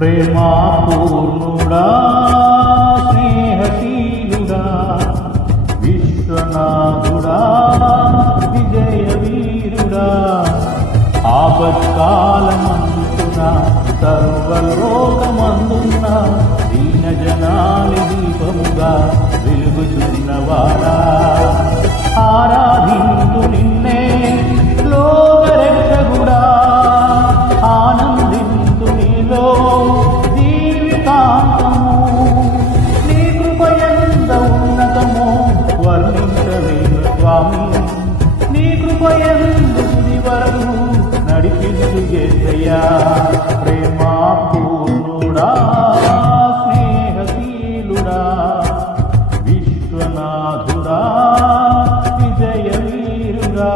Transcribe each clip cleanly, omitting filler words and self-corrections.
ప్రేమా పూర్ణుడా స్నేహశీలుడా విశ్వనాథుడా విజయ వీరుడా ఆపత్కాలమందున సర్వలోకమందున దీన జనాని దీపముగా వెలుగుచున్నవాడా ఆరాధింతు నిన్నే లోకరక్షకుడా ఆనందింతు నీలో జీవితాంతము నీ కృపయంత ఉన్నతము వర్ణించలేను స్వామి నీ కృపయంత తుది వరకు నడిపించు యేసయ్యా ప్రేమా పూర్ణుడా స్నేహశీలుడా విశ్వనాథుడా విజయ వీరుడా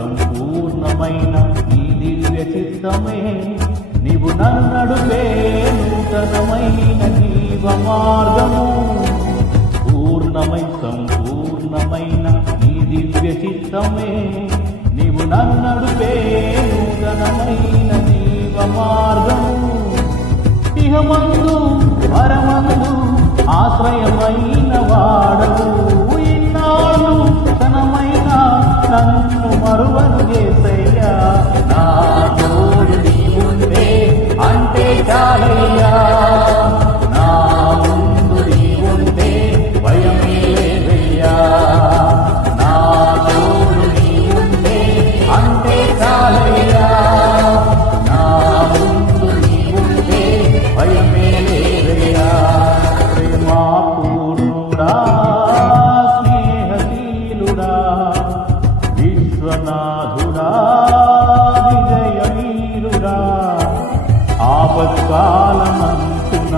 సంపూర్ణమైన నీ దివ్య చిత్తమే నీవు నన్నడుపే నూతనమైన జీవ మార్గము సంపూర్ణమైన నీ దివ్య చిత్తమే నీవు నన్నడుపే నూతనమైన జీవ మార్గము ఇహమందు పరమందు ఆశ్రయమైన వాడవు ఇన్నాళ్ళు క్షణమైన నన్ను మరువను యేసయ్యా నా తోడు నీవుంటే అంటే చాలయ్యా నా ముందు నీవుంటే భయమే లేదయ్యా నా తోడు నీవుంటే అంటే చాలయ్యా నా ముందు నీవుంటే భయమే లేదయ్యా ప్రేమా పూర్ణుడా స్నేహశీలుడా విశ్వనాథుడా విజయ వీరుడా ఆపత్కాలమంతున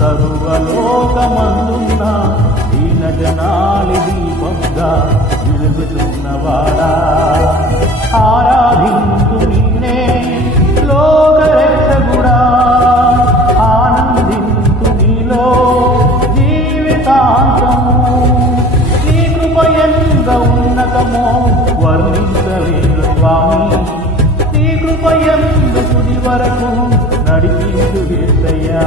సర్వలోకమందున దీన జనాలి దీపముగా వెలుగుతున్నవాడా ఆరాధింతు నిన్నే లోకరక్షకుడా ఆనందింతు నీలో జీవితాంతము నీ కృపయంత ఉన్నతమో వర్ణించలేను స్వామి నీ కృపయంత తుది వరకు నడిపించు యేసయ్యా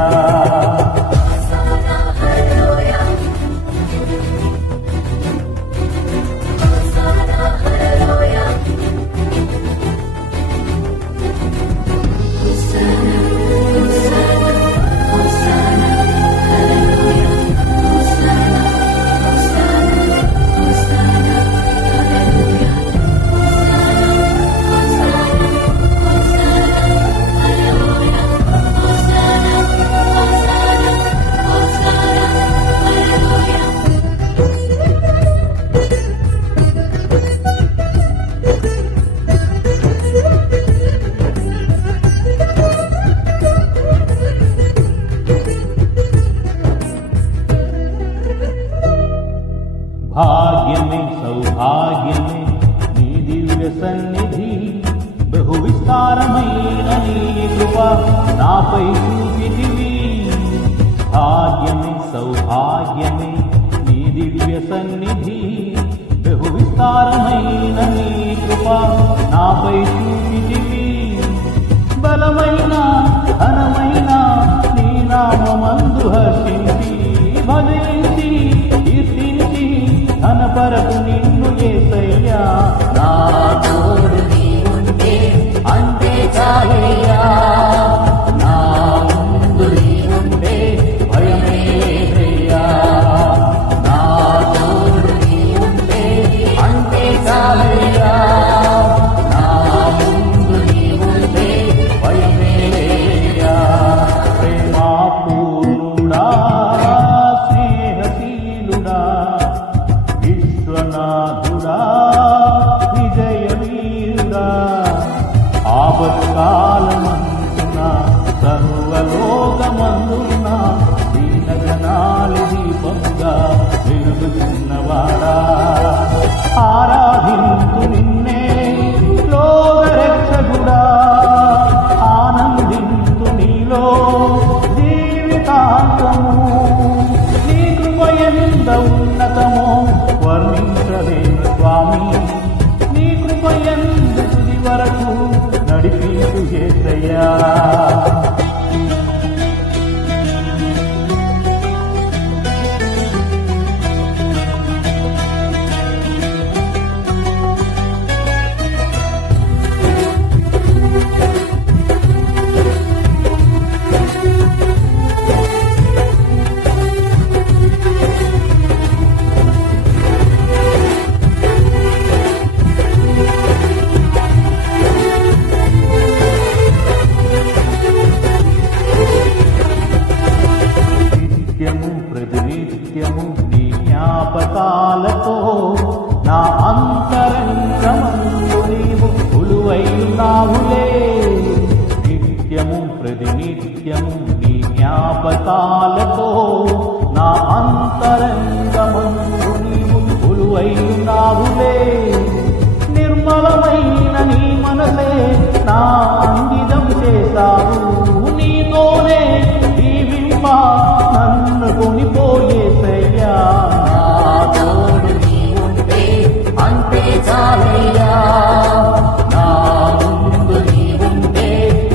భాగ్యమే సౌభాగ్యమే నీ దివ్య సన్నిధి బహు విస్తారమైన నీ కృప నాపై చూపితివి భాగ్యమే సౌభాగ్యమే నీ దివ్య సన్నిధి బహు విస్తారమైన నీ కృప నాపై చూపితివి బలమైన ఘనమైన నీ నామమందు హర్షించి భజించి కీర్తించి ఘనపరపు నిన్ను యేసయ్యా నా తోడు నీవుంటే అంటే చాలయ్యా నా ముందు నీవుంటే నీలో జీవితాంతము నీ కృప ఎంత ఉన్నతమో వర్ణించలేను స్వామి నీ కృప ఎంత తుది వరకు నడిపించు యేసయ్యా ప్రతినిత్యము నీ జ్ఞాపకాలతో నా అంతరంగమందు నీవు కొలువైనావులే నిత్యము ప్రతినిత్యము నీ జ్ఞాపకాలతో నా అంతరంగమందు నీవు కొలువైనావులే నిర్మలమైన నీ మనసే నా అంగితం చేశావు నీతోనే దీవింప నన్ను కొనిపోయేసయ్యా నా తోడు నీవుంటే అంతే చాలయ్యా నా ముందు నీవుంటే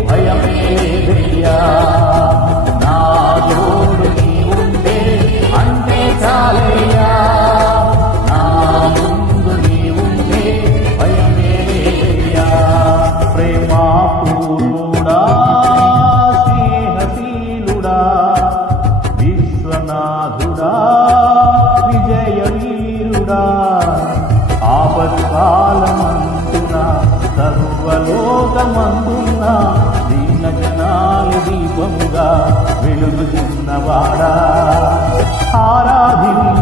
భయమే లేదయ్యా నా తోడు నీవుంటే అంతే చాలయ్యా నా ముందు నీవుంటే భయమే లేదయ్యా ప్రేమాపూర్ణుడా విశ్వనాథుడా విజయవీరుడా ఆపత్కాలమందున సర్వలోకమందున దీన జనాల దీపముగా వెలుగుతున్నవాడా ఆరాధించు